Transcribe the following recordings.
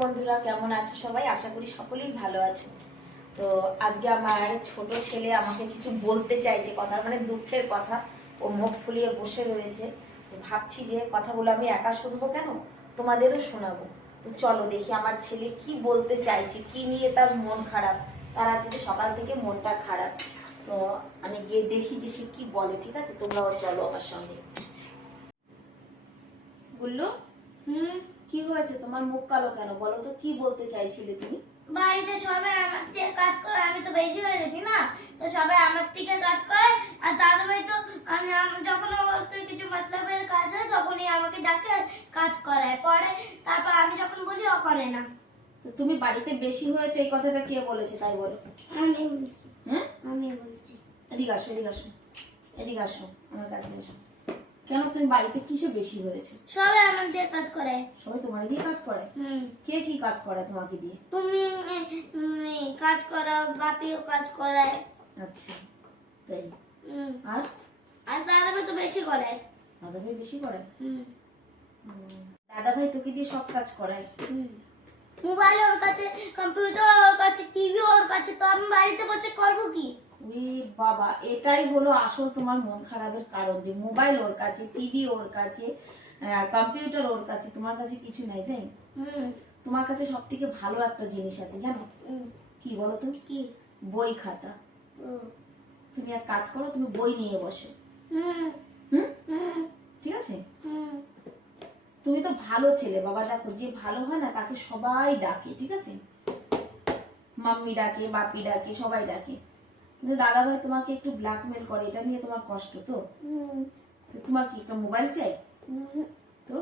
বন্ধুরা, কেমন আছো সবাই? আশা করি সকলেই ভালো আছো। তো আজকে আমার ছোট ছেলে আমাকে কিছু বলতে চাইছে, কথা মানে দুঃখের কথা। ও মুখ ফুলিয়ে বসে রয়েছে। তো ভাবছি যে কথাগুলো আমি একা শুনব কেন? তোমাদেরও শোনাবো। তো চলো দেখি আমার ছেলে কি বলতে চাইছে, কি নিয়ে তার মন খারাপ। তার আজকে সকাল থেকে মনটা খারাপ। তো আমি গিয়ে দেখি যে সে কি বলে, ঠিক আছে? তোমরাও চলো আমার সঙ্গে। গুল্লু? হুম? কি হয়েছে? তোমার মুখ কালো কেন? বলো তো কি বলতে চাইছিলে তুমি? বাড়িতে সবাই আমার থেকে কাজ করে আমি তো বেশি হয়ে গেছি না? তো সবাই আমার থেকে কাজ করে আর দাদা ভাই তো আমি- আমি যখন থেকে কিছু মতলবের কাজ হয় তখনই আমাকে ডাকে কাজ করায়। পরে তারপর আমি যখন বলি ও করে না। তো তুমি বাড়িতে বেশি হয়েছে এই কথাটা কে বলেছে? তাই বলো। আমি বলছি। হ্যাঁ? আমি বলছি। এদিকে আসো এদিকে আসো। এদিকে আসো আমার কাছে এসো। কেন তুমি বাড়িতে কিসে বেশি হয়েছে? সবাই আমার দিয়ে কাজ করে। সবাই তোমার দিয়ে কাজ করে? হুম। কে কি কাজ করে তোমাকে দিয়ে? তুমি কাজ করাও বাপিও কাজ করায় আচ্ছা তাই? হুম। আর? আর দাদা ভাই তো বেশি করে। দাদা ভাই বেশি করে? হুম। দাদা ভাই তোকে দিয়ে সব কাজ করায়? মোবাইল ওর কাছে কম্পিউটার ওর কাছে টিভি ওর কাছে তো আমি বাড়িতে বসে করব কি? বাবা এটাই হলো আসল তোমার মন খারাপের কারণ যে মোবাইল ওর কাছে টিভি ওর কাছে কম্পিউটার ওর কাছে তোমার কাছে কিছু নাই তাই? তোমার কাছে সব থেকে ভালো একটা জিনিস আছে জানো? কি বলো তো কি? বই খাতা। তুমি এক কাজ করো তুমি বই নিয়ে বসো। হুম। ঠিক আছে? তুমি তো ভালো ছেলে বাবা দেখো যে ভালো হয় না তাকে সবাই ডাকে ঠিক আছে? মাম্মি ডাকে বাপি ডাকে সবাই ডাকে। কিন্তু দাদা ভাই তোমাকে একটু ব্ল্যাকমেল করে এটা নিয়ে তোমার কষ্ট তো। তোমার কি একটা মোবাইল চাই? তো?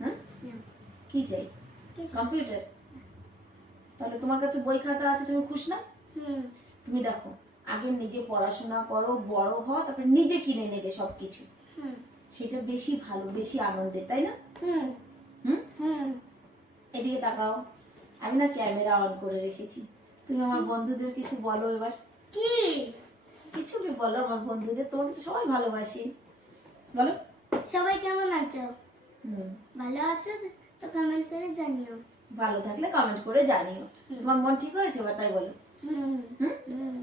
হ্যাঁ? কি চাই? কম্পিউটার তাহলে তোমার কাছে বই খাতা আছে তুমি খুশ না? হুম, তুমি দেখো আগে নিজে পড়াশোনা করো বড় হও তারপরে নিজে কিনে নেবে সবকিছু। হুম, সেটা বেশি ভালো বেশি আনন্দের তাই না? হুম, হুম? হুম। এদিকে তাকাও আমি না ক্যামেরা অন করে রেখেছি। তুমি আমার বন্ধুদের কিছু বলো এবার। কি? কিছু কি বলো আমার বন্ধুদের। তোমাকে তো সবাই ভালোবাসি। বলো। সবাই কেমন আছো? ভালো আছো? তো কমেন্ট করে জানিও। ভালো থাকলে কমেন্ট করে জানিও। তোমার মন ঠিক হয়েছে এবার তাই বলো। হুম। হুম? হুম।